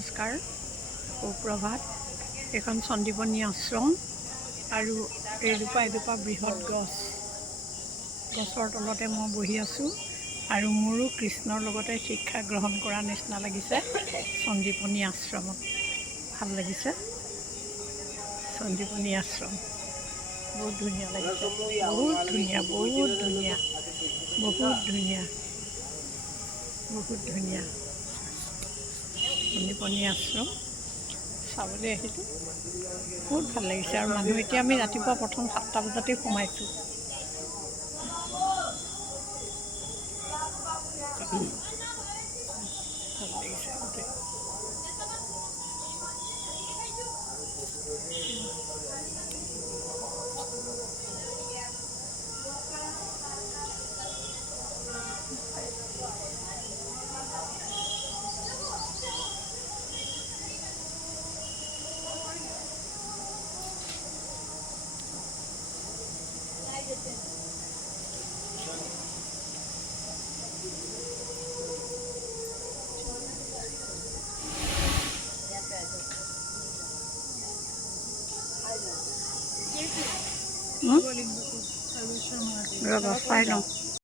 নমস্কাৰ, সুপ্ৰভাত। এইখন সঞ্জীৱনী আশ্ৰম আৰু এজোপা বৃহৎ গছৰ তলতে মই বহি আছোঁ আৰু মোৰো কৃষ্ণৰ লগতে শিক্ষা গ্ৰহণ কৰা নিচিনা লাগিছে। সঞ্জীৱনী আশ্ৰমত ভাল লাগিছে। সঞ্জীৱনী আশ্ৰম বহুত ধুনীয়া লাগিছে, বহুত ধুনীয়া, বহুত ধুনীয়া, বহুত ধুনীয়া, বহুত ধুনীয়া। সঞ্জীৱনী আশ্ৰম চাবলৈ আহিলোঁ, বহুত ভাল লাগিছে। আৰু মানুহ এতিয়া আমি ৰাতিপুৱা প্ৰথম 7টা বজাতেই সোমাইছোঁ। ভাল লাগিছে গোটেই। ৰ'বা চাই লওঁ।